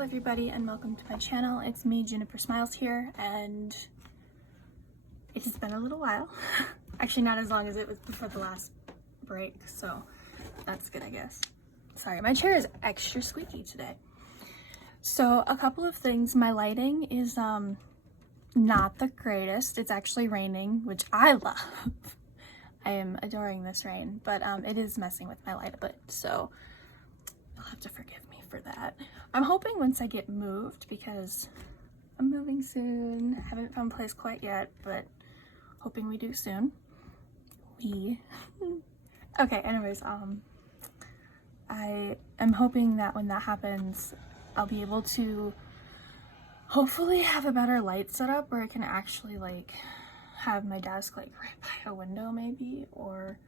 Hello everybody and welcome to my channel. It's me, Juniper Smiles here, and it's been a little while. Actually not as long as it was before the last break, so that's good I guess. Sorry, my chair is extra squeaky today. So a couple of things. My lighting is not the greatest. It's actually raining, which I love. I am adoring this rain, but it is messing with my light a bit, so you'll have to forgive me for that. I'm hoping once I get moved, because I'm moving soon. I haven't found a place quite yet, but hoping we do soon. Okay, anyways, I am hoping that when that happens, I'll be able to hopefully have a better light setup where I can actually like have my desk like right by a window maybe, or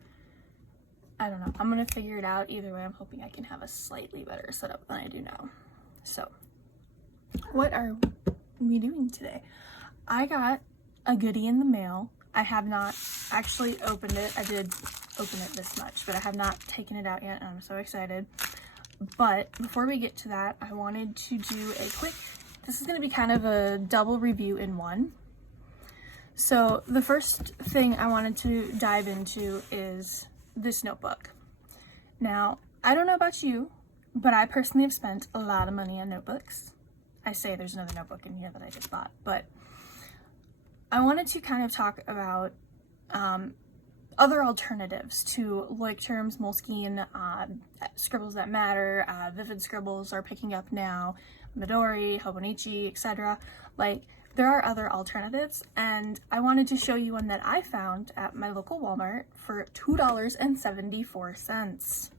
I don't know. I'm gonna figure it out. Either way, I'm hoping I can have a slightly better setup than I do now. So what are we doing today? I got a goodie in the mail. I have not actually opened it. I did open it this much, but I have not taken it out yet, and I'm so excited. But before we get to that, I wanted to do a quick, this is going to be kind of a double review in one. So the first thing I wanted to dive into is this notebook. Now, I don't know about you, but I personally have spent a lot of money on notebooks. I say there's another notebook in here that I just bought, but I wanted to kind of talk about other alternatives to like terms, Moleskine, Scribbles That Matter, Vivid Scribbles are picking up now, Midori, Hobonichi, etc. Like, there are other alternatives, and I wanted to show you one that I found at my local Walmart for $2.74.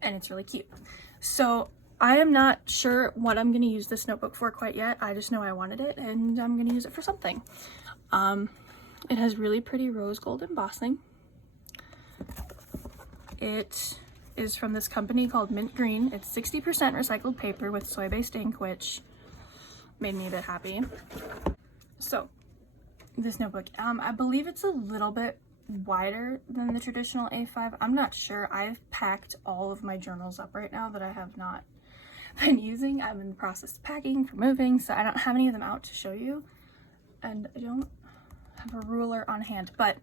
And it's really cute. So I am not sure what I'm going to use this notebook for quite yet. I just know I wanted it, and I'm going to use it for something. It has really pretty rose gold embossing. It is from this company called Mint Green. It's 60% recycled paper with soy-based ink, which made me a bit happy. So this notebook, I believe it's a little bit wider than the traditional A5. I'm not sure. I've packed all of my journals up right now that I have not been using. I'm in the process of packing for moving, so I don't have any of them out to show you, and I don't have a ruler on hand, but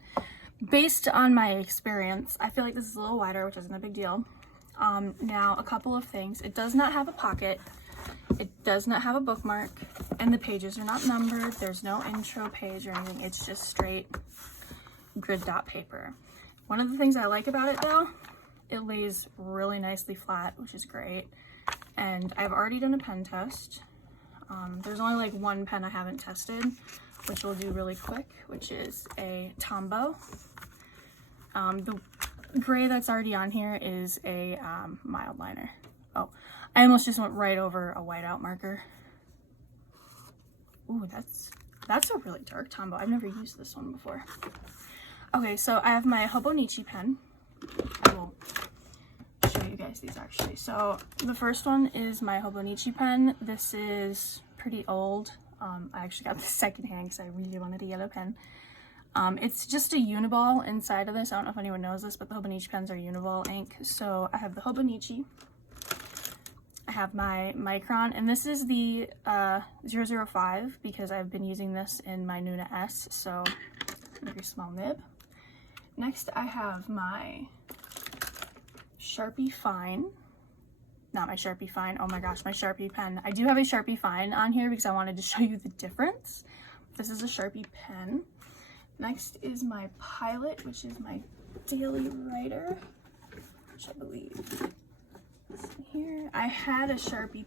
based on my experience, I feel like this is a little wider, which isn't a big deal. Now, a couple of things. It does not have a pocket. It does not have a bookmark, and the pages are not numbered. There's no intro page or anything. It's just straight grid dot paper. One of the things I like about it though, it lays really nicely flat, which is great. And I've already done a pen test. There's only like one pen I haven't tested, which we'll do really quick, which is a Tombow. The gray that's already on here is a mild liner. Oh, I almost just went right over a whiteout marker. Ooh, that's a really dark Tombow. I've never used this one before. Okay, so I have my Hobonichi pen. I will show you guys these actually. So the first one is my Hobonichi pen. This is pretty old. I actually got this secondhand because I really wanted a yellow pen. It's just a Uniball inside of this. I don't know if anyone knows this, but the Hobonichi pens are Uniball ink. So I have the Hobonichi. I have my Micron, and this is the 005 because I've been using this in my Nuna S, so very small nib. Next, I have my Sharpie Fine. Not my Sharpie Fine. Oh my gosh, my Sharpie pen. I do have a Sharpie Fine on here because I wanted to show you the difference. This is a Sharpie pen. Next is my Pilot, which is my daily writer, which I believe is here. I had a Sharpie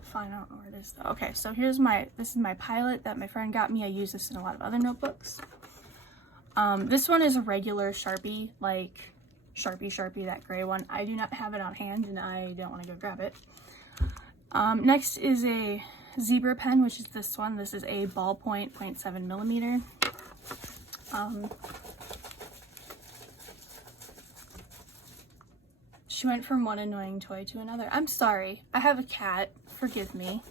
Fine. I don't know where it is though. Okay, so this is my Pilot that my friend got me. I use this in a lot of other notebooks. This one is a regular Sharpie, like Sharpie, that gray one. I do not have it on hand and I don't want to go grab it. Next is a Zebra pen, which is this one. This is a ballpoint 0.7 millimeter. She went from one annoying toy to another. I'm sorry. I have a cat. Forgive me.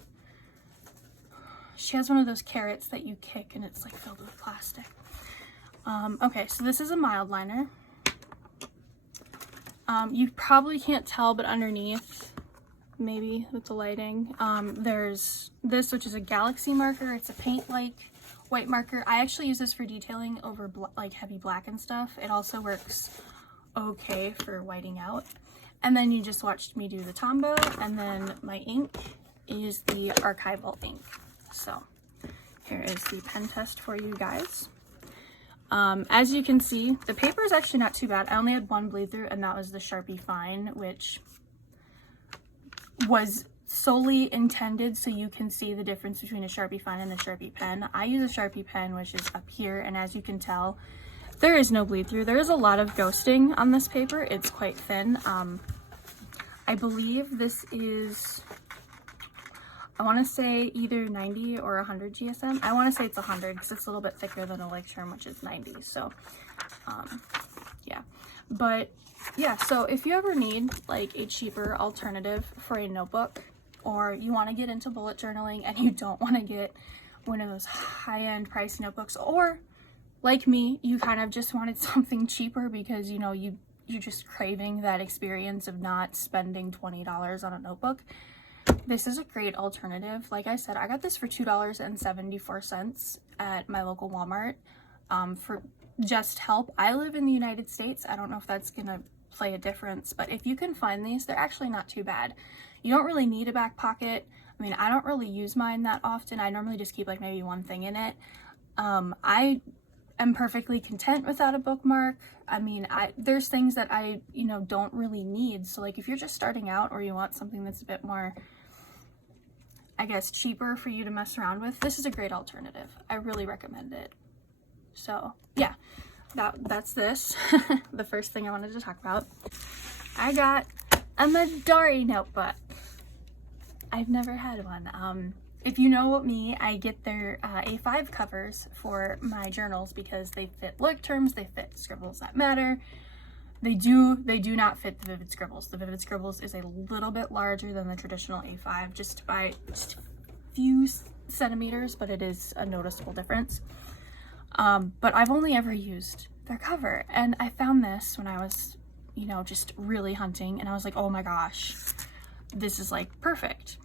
She has one of those carrots that you kick and it's like filled with plastic. Okay, so this is a mild liner. You probably can't tell, but underneath maybe with the lighting. There's this, which is a Galaxy marker. It's a paint like white marker. I actually use this for detailing over like heavy black and stuff. It also works okay for whiting out. And then you just watched me do the Tombow, and then my ink is the archival ink. So here is the pen test for you guys. As you can see, the paper is actually not too bad. I only had one bleed through, and that was the Sharpie Fine, which was solely intended so you can see the difference between a Sharpie Fine and a Sharpie pen. I use a Sharpie pen, which is up here, and as you can tell, there is no bleed through. There is a lot of ghosting on this paper. It's quite thin. I believe this is, I want to say either 90 or 100 GSM. I want to say it's 100 because it's a little bit thicker than a Lectern, which is 90. So, yeah. But yeah, so if you ever need like a cheaper alternative for a notebook, or you want to get into bullet journaling and you don't want to get one of those high-end price notebooks, or like me, you kind of just wanted something cheaper because, you know, you're just craving that experience of not spending $20 on a notebook, this is a great alternative. Like I said, I got this for $2.74 at my local Walmart for just help. I live in the United States. I don't know if that's gonna play a difference, but if you can find these, they're actually not too bad. You don't really need a back pocket. I mean, I don't really use mine that often. I normally just keep like maybe one thing in it. I am perfectly content without a bookmark. I mean, there's things that I, you know, don't really need. So like if you're just starting out or you want something that's a bit more, I guess, cheaper for you to mess around with, this is a great alternative. I really recommend it. So yeah, that's this. The first thing I wanted to talk about. I got a Midori notebook. I've never had one. If you know me, I get their A5 covers for my journals because they fit bullet terms, they fit scribbles that matter. They do not fit the Vivid Scribbles. The Vivid Scribbles is a little bit larger than the traditional A5, just by just a few centimeters, but it is a noticeable difference. But I've only ever used their cover, and I found this when I was, you know, just really hunting, and I was like, oh my gosh, this is like perfect.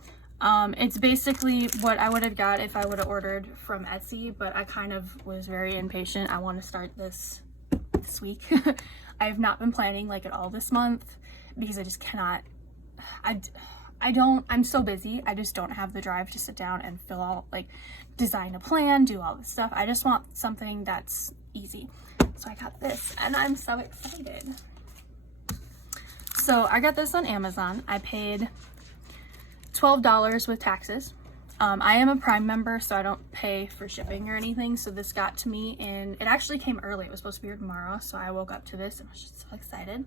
It's basically what I would have got if I would have ordered from Etsy, but I kind of was very impatient. I want to start this week. I have not been planning like at all this month because I just cannot, I'm so busy. I just don't have the drive to sit down and fill out, like, design a plan, do all this stuff. I just want something that's easy. So I got this and I'm so excited. So I got this on Amazon. I paid $12 with taxes. I am a Prime member, so I don't pay for shipping or anything. So this got to me it actually came early. It was supposed to be here tomorrow. So I woke up to this and was just so excited.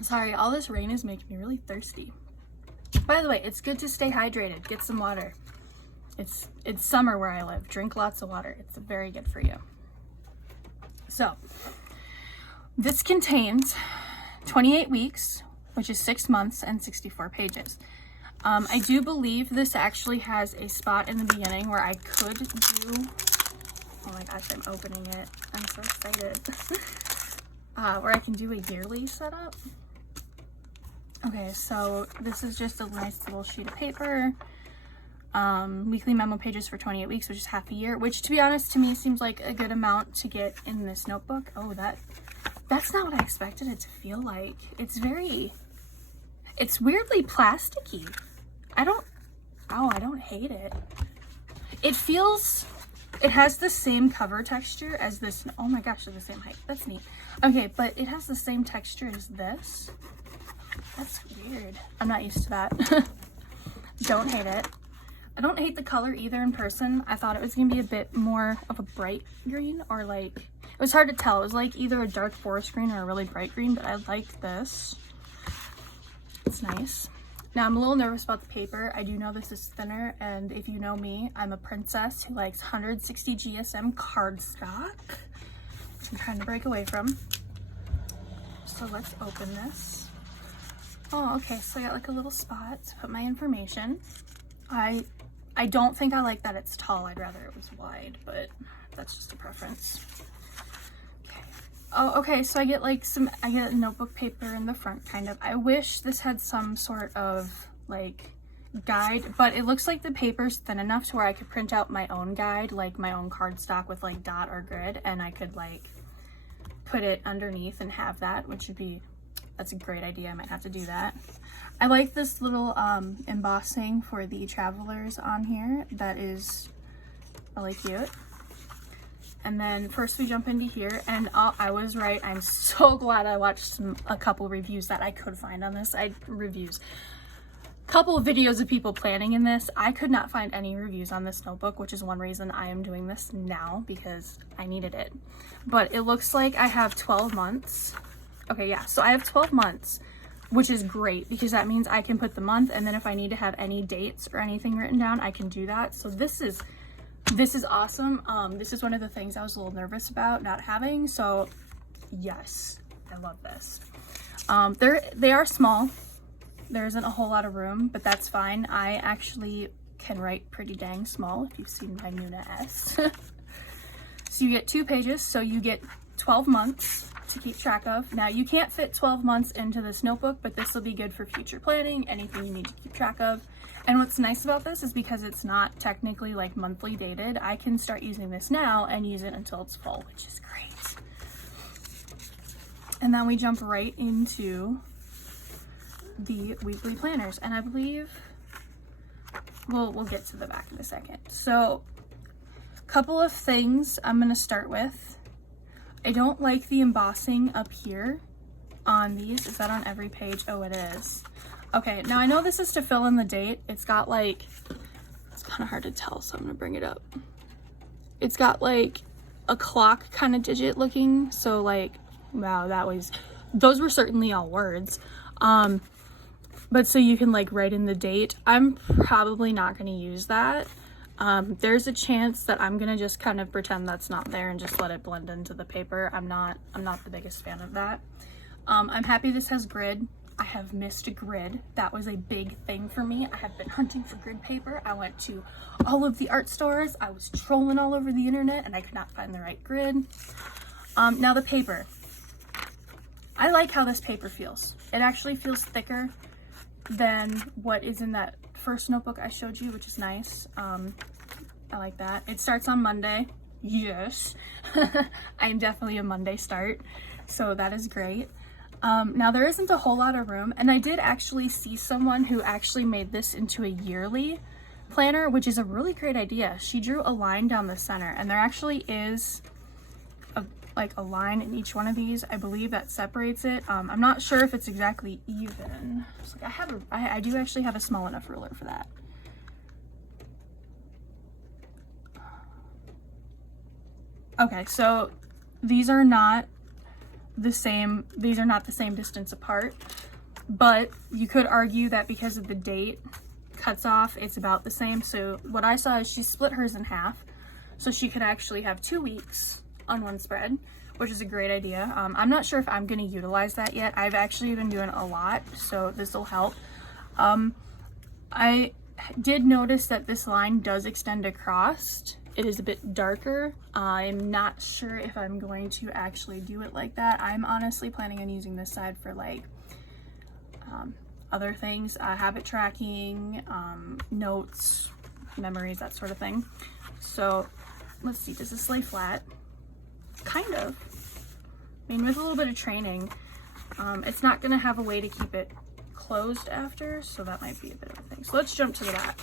Sorry, all this rain is making me really thirsty. By the way, it's good to stay hydrated. Get some water. It's summer where I live. Drink lots of water. It's very good for you. So this contains 28 weeks, which is 6 months and 64 pages. I do believe this actually has a spot in the beginning where I could do, oh my gosh, I'm opening it. I'm so excited. Where I can do a yearly setup. Okay, so this is just a nice little sheet of paper. Weekly memo pages for 28 weeks, which is half a year, which to be honest to me seems like a good amount to get in this notebook. Oh, that's not what I expected it to feel like. It's weirdly plasticky. I don't hate it. It has the same cover texture as this. Oh my gosh, they're the same height. That's neat. Okay, but it has the same texture as this. That's weird. I'm not used to that. Don't hate it. I don't hate the color either in person. I thought it was gonna be a bit more of a bright green, or like, it was hard to tell. It was like either a dark forest green or a really bright green, but I like this. It's nice. Now I'm a little nervous about the paper. I do know this is thinner, and if you know me, I'm a princess who likes 160 GSM cardstock, which I'm trying to break away from. So let's open this. Oh, okay, so I got like a little spot to put my information. I don't think I like that it's tall. I'd rather it was wide, but that's just a preference. Okay. Oh, okay, so I get like I get notebook paper in the front, kind of. I wish this had some sort of like guide, but it looks like the paper's thin enough to where I could print out my own guide, like my own cardstock with like dot or grid, and I could like put it underneath and have that, which would be, that's a great idea. I might have to do that. I like this little embossing for the travelers on here. That is really cute. And then first we jump into here, and I was right. I'm so glad I watched a couple reviews that I could find on this. Couple of videos of people planning in this. I could not find any reviews on this notebook, which is one reason I am doing this now, because I needed it. But it looks like I have 12 months. Okay, yeah, so I have 12 months, which is great because that means I can put the month, and then if I need to have any dates or anything written down, I can do that. So this is awesome. This is one of the things I was a little nervous about not having, so yes, I love this. They are small. There isn't a whole lot of room, but that's fine. I actually can write pretty dang small, if you've seen my Nuna S. So you get 2 pages, so you get 12 months to keep track of. Now you can't fit 12 months into this notebook, but this will be good for future planning, anything you need to keep track of. And what's nice about this is because it's not technically like monthly dated, I can start using this now and use it until it's full, which is great. And then we jump right into the weekly planners, and I believe we'll get to the back in a second. So a couple of things I'm going to start with. I don't like the embossing up here on these. Is that on every page? Oh, it is. Okay, now I know this is to fill in the date. It's got like, it's kind of hard to tell, so I'm going to bring it up. It's got like a clock kind of digit looking, so like, wow, those were certainly all words. But so you can like write in the date. I'm probably not going to use that. There's a chance that I'm going to just kind of pretend that's not there and just let it blend into the paper. I'm not the biggest fan of that. I'm happy this has grid. I have missed a grid. That was a big thing for me. I have been hunting for grid paper. I went to all of the art stores. I was trolling all over the internet and I could not find the right grid. Now the paper. I like how this paper feels. It actually feels thicker than what is in that first notebook I showed you, which is nice. I like that. It starts on Monday. Yes. I am definitely a Monday start, so that is great. Now there isn't a whole lot of room, and I did actually see someone who actually made this into a yearly planner, which is a really great idea. She drew a line down the center, and there actually is a line in each one of these, I believe, that separates it. I'm not sure if it's exactly even. So I do actually have a small enough ruler for that. Okay, so these are not the same distance apart, but you could argue that because of the date cuts off, it's about the same. So what I saw is she split hers in half, so she could actually have 2 weeks on one spread, which is a great idea. I'm not sure if I'm going to utilize that yet. I've actually been doing a lot, so this will help. I did notice that this line does extend across. It is a bit darker. I'm not sure if I'm going to actually do it like that. I'm honestly planning on using this side for like other things, habit tracking, notes, memories, that sort of thing. So let's see, does this lay flat? Kind of. I mean, with a little bit of training, it's not going to have a way to keep it closed after, so that might be a bit of a thing. So let's jump to the back.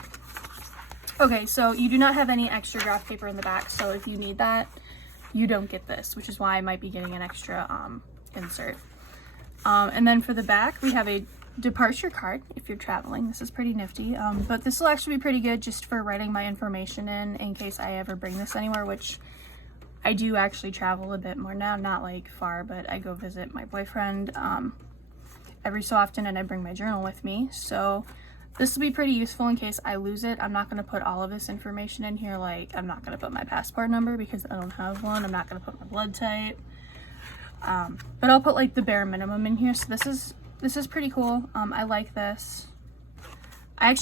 Okay, so you do not have any extra graph paper in the back, so if you need that, you don't get this, which is why I might be getting an extra insert. And then for the back, we have a departure card if you're traveling. This is pretty nifty, but this will actually be pretty good just for writing my information in case I ever bring this anywhere, which I do actually travel a bit more now, not like far, but I go visit my boyfriend every so often, and I bring my journal with me. So this will be pretty useful in case I lose it. I'm not going to put all of this information in here. Like, I'm not going to put my passport number because I don't have one. I'm not going to put my blood type. But I'll put like the bare minimum in here. So this is pretty cool. I like this. I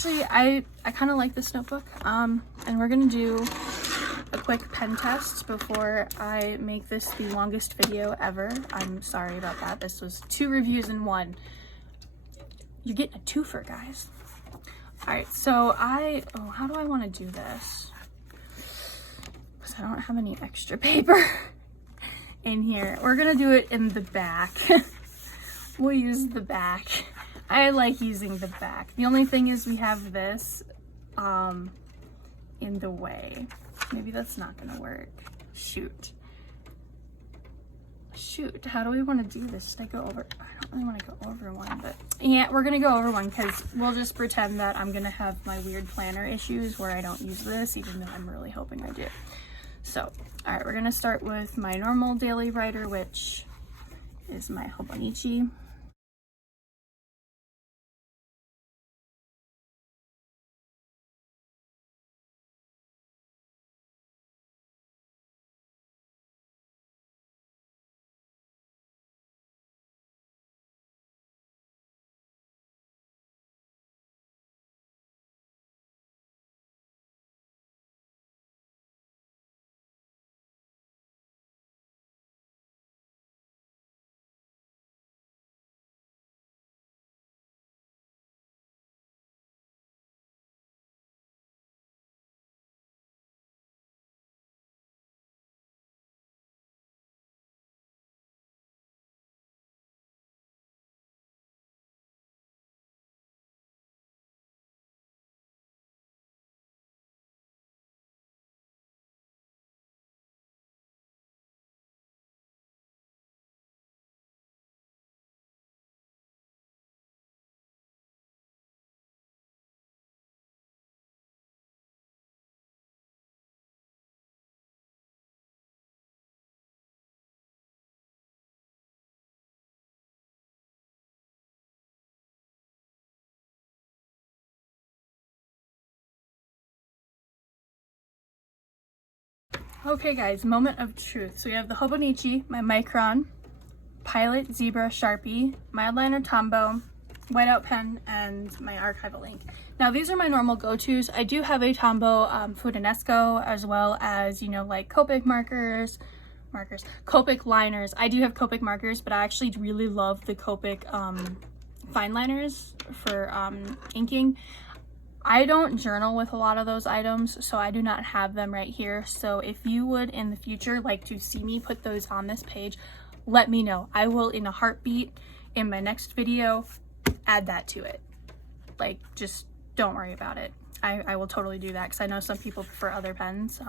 kind of like this notebook. And we're going to do a quick pen test before I make this the longest video ever. I'm sorry about that. This was 2 reviews in 1. You're getting a twofer, guys. All right, so how do I want to do this? Because I don't have any extra paper in here. We're gonna do it in the back. We'll use the back. I like using the back. The only thing is we have this in the way. Maybe that's not gonna work. Shoot, how do we want to do this? Should I go over? I don't really want to go over one, but yeah, we're gonna go over one because we'll just pretend that I'm gonna have my weird planner issues where I don't use this, even though I'm really hoping I do. So, all right, we're gonna start with my normal daily writer, which is my Hobonichi. Okay guys, moment of truth. So we have the Hobonichi, my Micron, Pilot Zebra Sharpie, my Outliner Tombow, whiteout pen, and my archival ink. Now these are my normal go-tos. I do have a Tombow Fudanesco, as well as, you know, like Copic Copic liners. I do have Copic markers, but I actually really love the Copic fine liners for inking. I don't journal with a lot of those items, so I do not have them right here. So if you would in the future like to see me put those on this page, let me know. I will, in a heartbeat, in my next video, add that to it. Like, just don't worry about it. I will totally do that because I know some people prefer other pens.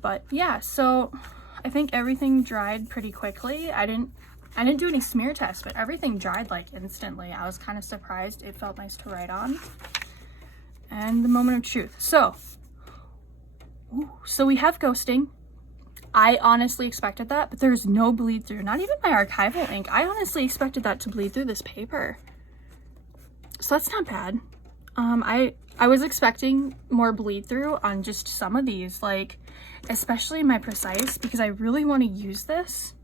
But yeah, so I think everything dried pretty quickly. I didn't do any smear tests, but everything dried like instantly. I was kind of surprised. It felt nice to write on. And the moment of truth. So we have ghosting. I honestly expected that, but there's no bleed through. Not even my archival ink. I honestly expected that to bleed through this paper. So that's not bad. I was expecting more bleed through on just some of these, like especially my Precise, because I really want to use this.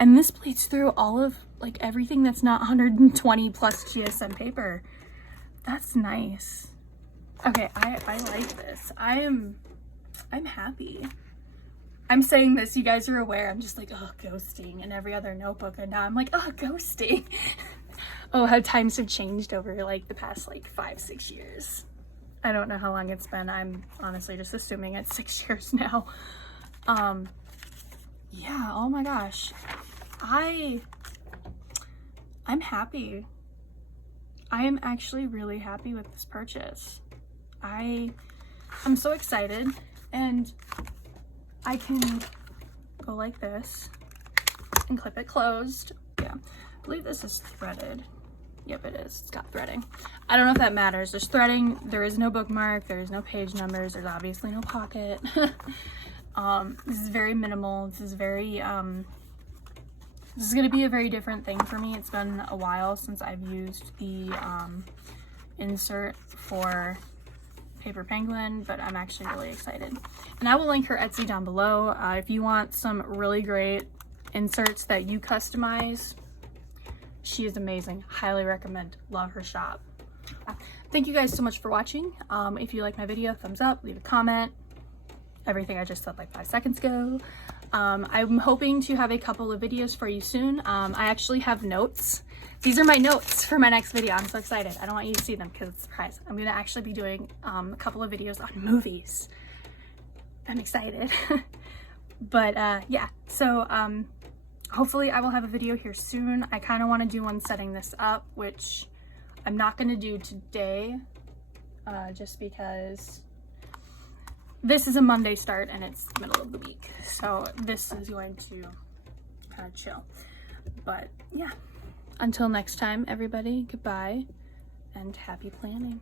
And this bleeds through all of like everything that's not 120 plus GSM paper. That's nice. Okay, I like this. I'm happy. I'm saying this, you guys are aware, I'm just like, oh, ghosting in every other notebook, and now I'm like, oh, ghosting. Oh, how times have changed over like the past like 5-6 years. I don't know how long it's been. I'm honestly just assuming it's 6 years now. Yeah, oh my gosh. I'm happy. I am actually really happy with this purchase. I'm so excited, and I can go like this and clip it closed. Yeah, I believe this is threaded. Yep, it is. It's got threading. I don't know if that matters. There's threading. There is no bookmark. There's no page numbers. There's obviously no pocket. This is very minimal. This is very, this is going to be a very different thing for me. It's been a while since I've used the insert for Paper Penguin, but I'm actually really excited. And I will link her Etsy down below. If you want some really great inserts that you customize, she is amazing. Highly recommend. Love her shop. Thank you guys so much for watching. If you like my video, thumbs up, leave a comment. everything I just said like 5 seconds ago. I'm hoping to have a couple of videos for you soon. I actually have notes. These are my notes for my next video. I'm so excited. I don't want you to see them because it's a surprise. I'm gonna actually be doing a couple of videos on movies. I'm excited. But yeah, so hopefully I will have a video here soon. I kind of want to do one setting this up, which I'm not going to do today, just because this is a Monday start and it's the middle of the week. So this is going to kind of chill. But yeah, until next time, everybody, goodbye and happy planning.